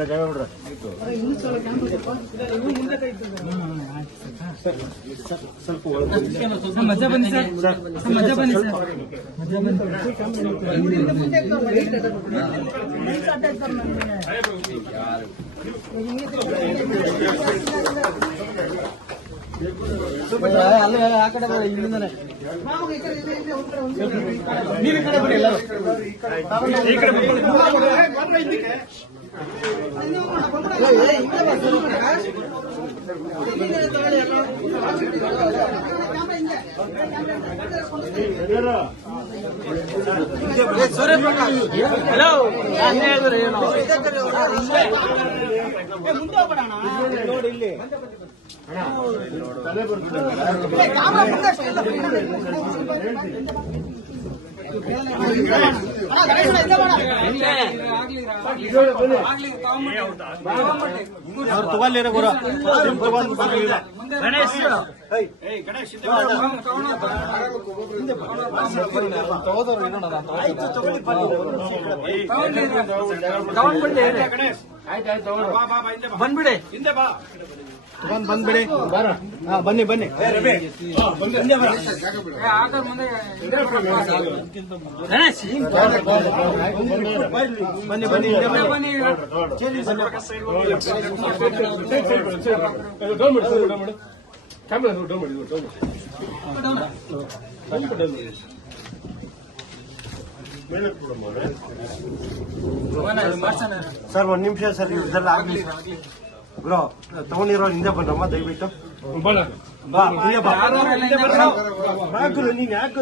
ಮಜಾ ಬನ್ನಿ ಸರ್, ಮಜಾ ಬನ್ನಿ ಸರ್, ಮಜಾ ಬನ್ನಿ. ಅಲ್ಲಿ ಆ ಕಡೆ ಇಲ್ಲಿಂದಾನೆ ನೀವು ಈ ಕಡೆ ಬನ್ನಿ, ಎಲ್ಲರೂ ಈ ಕಡೆ ಸೂರ್ಯಪ್ರಕಾಶ್ ಹಲೋ ಮುಂದೆ ಹೋಗ್ಬೇಡ ನೋಡಿ ಇಲ್ಲಿ ತಗೊಳ್ಳಿರ ಗುರು ಗಣೇಶ್ ಬಂದ್ಬಿಡಿ, ಹಿಂದೆ ಬಾ, ಬಂದ್ಬಿಡಿ, ಬನ್ನಿ ಬನ್ನಿ ಗಣೇಶ್ ಬನ್ನಿ ಬನ್ನಿ ಸರ್ ಒಂದ್ ನಿಮಿಷ ಸರ್, ಇದೆಲ್ಲ ಆಗ್ಲಿ ಬ್ರೋ, ತಗೊಂಡಿರೋ ಹಿಂದೆ ಬನ್ರಮ್ಮ ದಯವಿಟ್ಟು. ನೀನ್ ಯಾಕೆ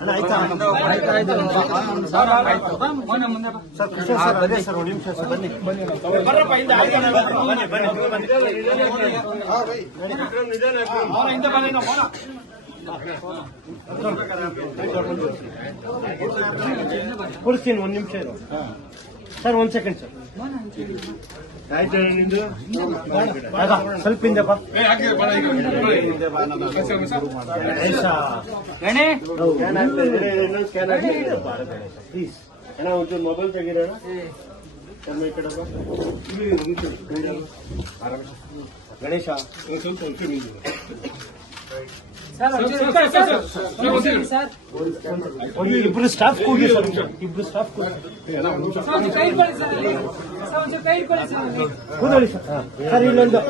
ಅಲ್ಲ ಆಯ್ತಾ ಸರ್, ಕೃಷ್ಣ ಸರ್ ಅದೇ ಸರ್, ಒಂದ್ ನಿಮಿಷ ಸರ್ ಬನ್ನಿ ಕೊಡ್ತೀನಿ, ಒಂದ್ ನಿಮಿಷ ಇರೋ ಸರ್, ಒಂದ್ ಸೆಕೆಂಡ್ ಸರ್. ಆಯ್ತು ನಿಂದು ಸ್ವಲ್ಪ ಹಿಂದೆಪ್ಪ ಪ್ಲೀಸ್ ಅಣ್ಣ, ಒಂಚೂರು ಮೊಬೈಲ್ ತೆಗೀರಣ ಈ ಕಡೆ ಗಣೇಶ ಸ್ವಲ್ಪ ಒಂಚೂರು ಇಬ್ರು ಸ್ಟಾಫ್ ಕೂಡಿ ಸರ್, ಇಬ್ರು ಸ್ಟಾಫ್ ಕೂಡಿ ಕೂದಲಿ ಸರ್. ಇಲ್ಲೊಂದು